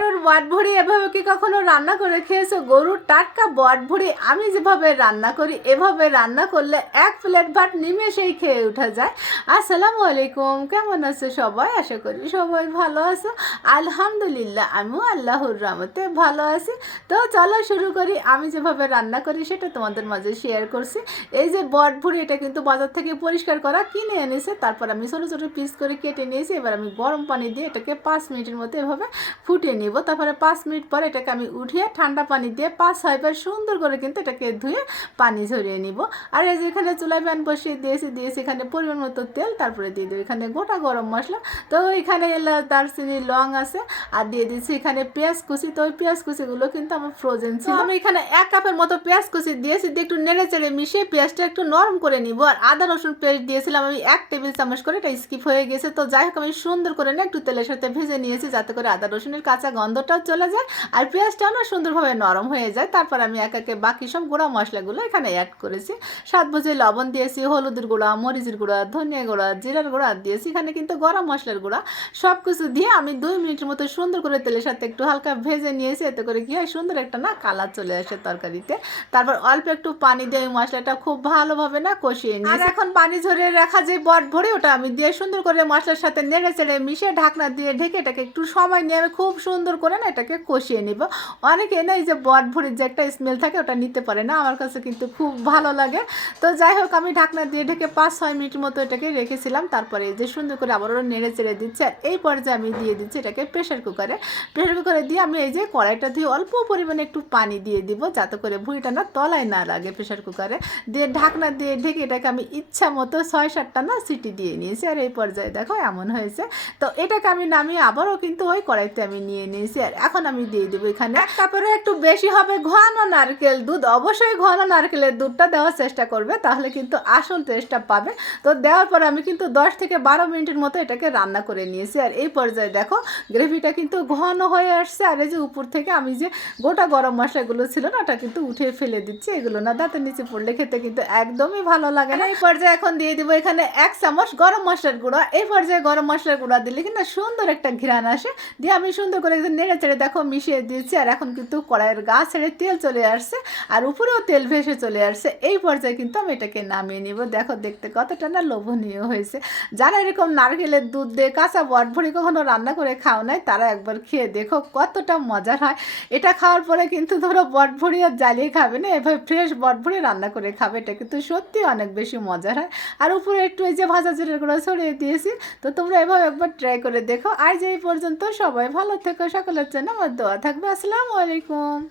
matter বট এভাবে কি কখনো রান্না করে খেয়েছো? গরুর টাটকা বট আমি যেভাবে রান্না করি, এভাবে রান্না করলে এক প্লেট ভাত নিমেষেই খেয়ে ওঠা যায়। আসসালামু আলাইকুম, কেমন আছো সবাই? আশা করি সবাই ভালো আছো। আলহামদুলিল্লাহ, আমিও আল্লাহর রহমতে ভালো আছি। তো চলো শুরু করি। আমি যেভাবে রান্না করি সেটা তোমাদের মাঝে শেয়ার করছি। এই যে বট এটা কিন্তু বাজার থেকে পরিষ্কার করা কিনে এনেছে। তারপর আমি ছোটো ছোটো পিস করে কেটে নিয়েছি। এবার আমি গরম পানি দিয়ে এটাকে পাঁচ মিনিটের মতো এভাবে ফুটিয়ে নিব। তারপরে পাঁচ মিনিট পরে এটাকে আমি উঠিয়ে ঠান্ডা পানি দিয়ে পাঁচ ছয়বার সুন্দর করে কিন্তু এটাকে ধুয়ে পানি ঝরিয়ে নিব। আর এই যে এখানে চুলায় প্যান বসিয়ে দিয়েছি দিয়েছি এখানে পরিমাণ মতো তেল, তারপরে দিয়ে দেবো এখানে গোটা গরম মশলা। তো এখানে দারচিনি, লং আছে, আর দিয়ে দিচ্ছি এখানে পেঁয়াজ কুচি। তো ওই পেঁয়াজ কুচিগুলো কিন্তু আমার ফ্রোজেন ছিল। আমি এখানে এক কাপের মতো পেঁয়াজ কুচি দিয়েছি, দিয়ে একটু নেড়ে চেড়ে মিশিয়ে পেঁয়াজটা একটু নরম করে নিব। আর আদা, রসুন পেস্ট দিয়েছিলাম আমি এক টেবিল চামচ করে, এটা স্কিপ হয়ে গেছে। তো যাই হোক, আমি সুন্দর করে না একটু তেলের সাথে ভেজে নিয়েছি, যাতে করে আদা, রসুনের কাঁচা গন্ধটাও চলে যায় আর পেঁয়াজটাও না সুন্দরভাবে নরম হয়ে যায়। তারপর আমি এক একে বাকি সব গুঁড়া মশলাগুলো এখানে অ্যাড করেছি। স্বাদ বুঝে লবণ দিয়েছি, হলুদের গুঁড়া, মরিচের গুঁড়া, ধনিয়া গুঁড়া, জিরার গুঁড়া দিয়েছি। এখানে কিন্তু গরম মশলার গুঁড়া সব কিছু দিয়ে আমি দুই মিনিটের মতো সুন্দর করে তেলের সাথে একটু হালকা ভেজে নিয়েছি। এতে করে কি হয়, সুন্দর একটা না কালার চলে আসে তরকারিতে। তারপর অল্প একটু পানি দিয়ে ওই মশলাটা খুব ভালোভাবে না কষিয়ে নিই আর এখন পানি ঝরে রাখা যে বট ভরে, ওটা আমি দিয়ে সুন্দর করে মশলার সাথে নেড়ে চেড়ে মিশিয়ে ঢাকনা দিয়ে ঢেকে এটাকে একটু সময় নিয়ে আমি খুব সুন্দর করে না এটাকে কষিয়ে নিব। অনেকে না এই যে বট ভরির যে একটা স্মেল থাকে ওটা নিতে পারে না, আমার কাছে কিন্তু খুব ভালো লাগে। তো যাই হোক, আমি ঢাকনা দিয়ে ঢেকে পাঁচ ছয় মিনিট মতো এটাকে রেখেছিলাম, তারপরে এই যে সুন্দর করে আবারও নেড়ে চেড়ে দিচ্ছি আর এই পর্যায়ে আমি দিয়ে দিচ্ছি এটাকে প্রেশার কুকারে প্রেশার কুকারে দিয়ে আমি এই যে কড়াইটা দিয়ে অল্প পরিমাণে একটু পানি দিয়ে দিব, যাতে করে ভুঁড়িটা না তলায় না লাগে প্রেশার কুকারে দিয়ে ঢাকনা দিয়ে ঢেকে এটাকে আমি ইচ্ছা মতো ছয় সাতটা না সিটি দিয়ে নিয়েছি, আর এই পর্যায়ে দেখো এমন হয়েছে। তো এটাকে আমি নামিয়ে আবারও কিন্তু ওই কড়াইতে আমি নিয়ে নিয়েছি। আর এখন আমি দিয়ে দেবো এখানে। কাপড়ে একটু বেশি হবে ঘন নারকেল দুধ, অবশ্যই ঘন নারকেলের দুধটা দেওয়ার চেষ্টা করবে, তাহলে কিন্তু আসল টেস্টটা পাবে। তো দেওয়ার পর আমি কিন্তু দশ থেকে বারো মিনিটের মতো এটাকে রান্না করে নিয়েছি। আর এই পর্যায়ে দেখো গ্রেভিটা কিন্তু ঘন হয়ে আসছে। আর এই যে উপর থেকে আমি যে গোটা গরম মশলাগুলো ছিল না, ওটা কিন্তু উঠিয়ে ফেলে দিচ্ছি। এগুলো না দাঁতের নিচে পড়লে খেতে কিন্তু একদমই ভালো লাগে না। এই পর্যায়ে এখন দিয়ে দিব এখানে এক চামচ গরম মশলার গুঁড়া। এই পর্যায়ে গরম মশলার গুঁড়া দিলে কিন্তু সুন্দর একটা ঘ্রাণ আসে। দিয়ে আমি সুন্দর করে একদম নেড়ে চেড়ে দেখো মিশিয়ে দিয়েছি, আর এখন কিন্তু কড়াইয়ের গা ছেড়ে তেল চলে আসছে, আর উপরেও তেল ভেসে চলে আসছে। এই পর্যায়ে কিন্তু আমি এটাকে নামিয়ে নিব। দেখো, দেখতে কতটা না লোভনীয় হয়েছে। যারা এরকম নারকেলের দুধ দিয়ে কাঁচা বট ভরি কখনো রান্না করে খাও নাই, তারা একবার খেয়ে দেখো কতটা মজার হয়। এটা খাওয়ার পরে কিন্তু ধরো বট ভরি আর জ্বালিয়ে খাবে না, এভাবে ফ্রেশ বট ভরি রান্না করে খাবে, এটা কিন্তু সত্যি অনেক বেশি মজার হয়। আর উপরে একটু এই যে ভাজা জিরের গুঁড়ো ছড়িয়ে দিয়েছি, তো তোমরা এভাবে একবার ট্রাই করে দেখো। আজ এই পর্যন্ত সবাই ভালো থেকো সকলের জন্য আমার দোয়া থাকবে। আসসালামু আলাইকুম।